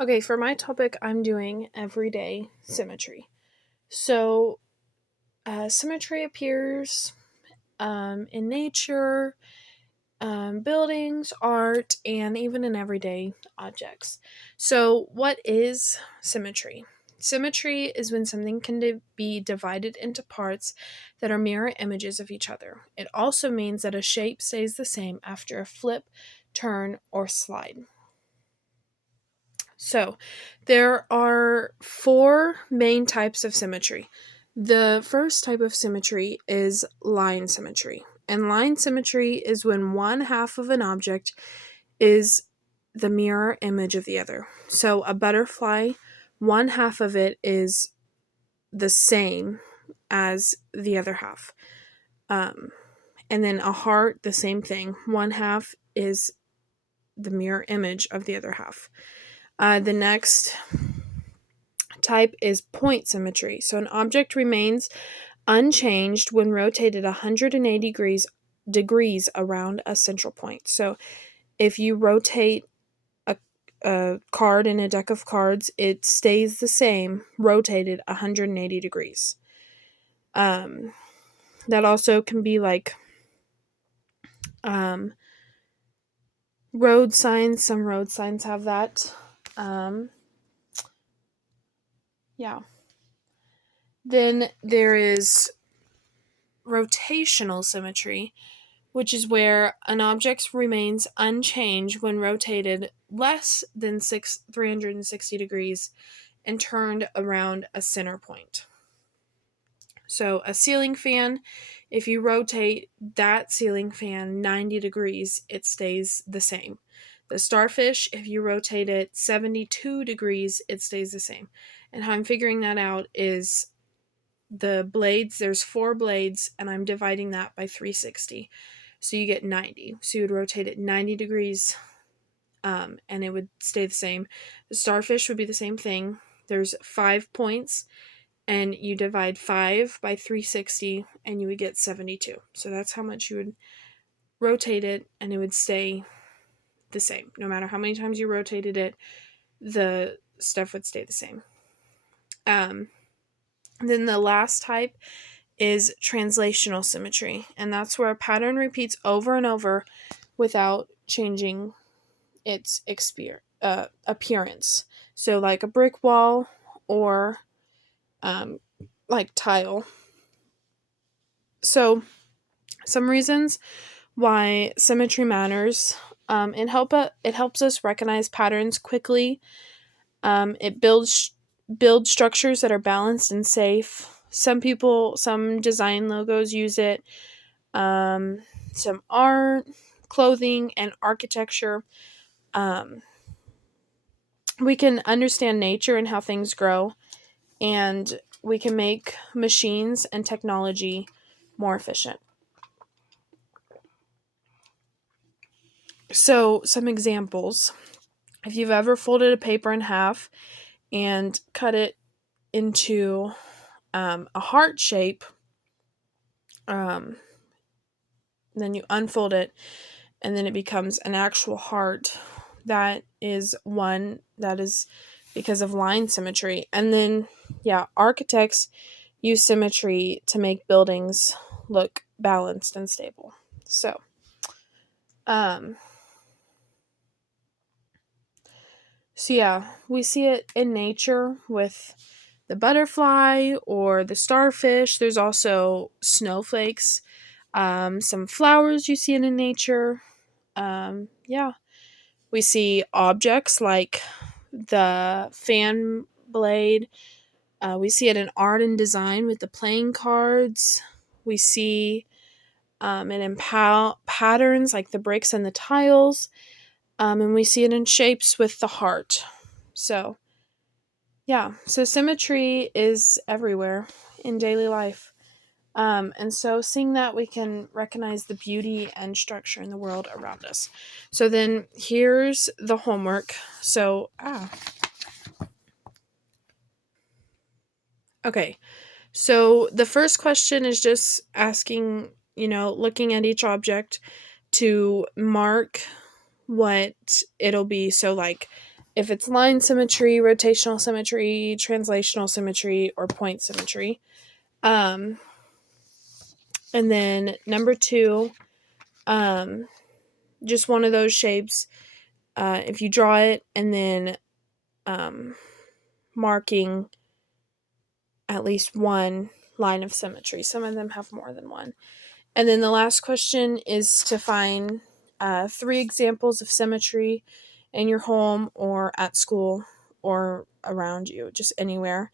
Okay, for my topic, I'm doing everyday symmetry. So, symmetry appears in nature, buildings, art, and even in everyday objects. So, what is symmetry? Symmetry is when something can be divided into parts that are mirror images of each other. It also means that a shape stays the same after a flip, turn, or slide. So, there are four main types of symmetry. The first type of symmetry is line symmetry. And line symmetry is when one half of an object is the mirror image of the other. So, a butterfly, one half of it is the same as the other half. Um, and then a heart, the same thing. One half is the mirror image of the other half. The next type is point symmetry. So an object remains unchanged when rotated 180 degrees around a central point. So if you rotate a card in a deck of cards, it stays the same, rotated 180 degrees. That also can be like road signs. Some road signs have that. Yeah. Then there is rotational symmetry, which is where an object remains unchanged when rotated less than 360 degrees and turned around a center point. So a ceiling fan, if you rotate that ceiling fan 90 degrees, it stays the same. The starfish, if you rotate it 72 degrees, it stays the same. And how I'm figuring that out is the blades, there's 4 blades, and I'm dividing that by 360. So you get 90. So you would rotate it 90 degrees, and it would stay the same. The starfish would be the same thing. There's 5 points, and you divide 5 by 360, and you would get 72. So that's how much you would rotate it, and it would stay the same. No matter how many times you rotated it, the stuff would stay the same. Then the last type is translational symmetry, and that's where a pattern repeats over and over without changing its appearance. So, like a brick wall or like tile. So, some reasons why symmetry matters. It helps us recognize patterns quickly. It builds structures that are balanced and safe. Some design logos use it. Some art, clothing, and architecture. We can understand nature and how things grow, and we can make machines and technology more efficient. So, some examples. If you've ever folded a paper in half and cut it into a heart shape, then you unfold it and then it becomes an actual heart. That is because of line symmetry. And then, architects use symmetry to make buildings look balanced and stable. So, we see it in nature with the butterfly or the starfish. There's also snowflakes. Some flowers you see it in nature. We see objects like the fan blade. We see it in art and design with the playing cards. We see it in patterns like the bricks and the tiles. And we see it in shapes with the heart. So symmetry is everywhere in daily life. And so seeing that, we can recognize the beauty and structure in the world around us. So then here's the homework. Okay. So the first question is just asking, looking at each object to mark what it'll be. So like if it's line symmetry, rotational symmetry, translational symmetry, or point symmetry. And then number 2, just one of those shapes. If you draw it and then marking at least one line of symmetry. Some of them have more than one. And then the last question is to find 3 examples of symmetry in your home or at school or around you, just anywhere.